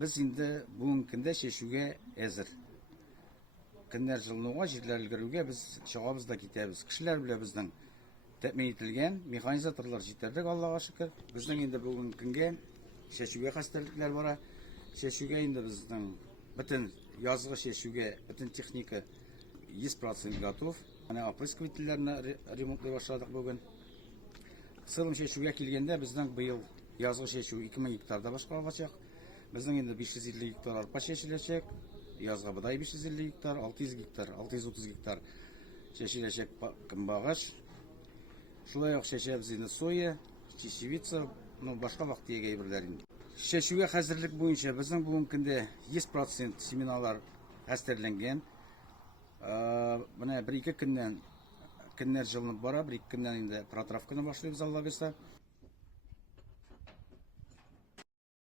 Biz endi bugungi kunda chechuvga hozir. Kunlar жылынуга, җирләр өлгерүгә biz чыгабыз да китәбез. Кешеләр белән безнең тәэмин ителгән механизаторлар җитәрлек, Аллага шөкер. Безнең инде бүгенге көнгә чәчүгә хәстәрлекләр бара. Чәчүгә инде безнең бөтен язгы чәчүгә бөтен техника 100% готов. Аны опрыскивательләрне ремонтлый башладык бүген. Сылым чәчүгә килгәндә безнең быел язгы чәчү 2000 гектарда башкарылачак. Безнең инде 550 гектар арпа чәчеләчәк. Язга бодай 550 гектар, 600 гектар, 630 гектар чәчеләчәк көнбагыш. Шулай ук чәчәбез инде соя, чечевица, башка вакыттагы әйберләр инде. Чәчүгә хәзерлек буенча безнең бүгенге көндә 100% семиналар хәстәрләнгән. Менә 1-2 көннән көннәр җылынып бара, 1-2 көннән инде протравканы башлыйбыз Алла бирсә.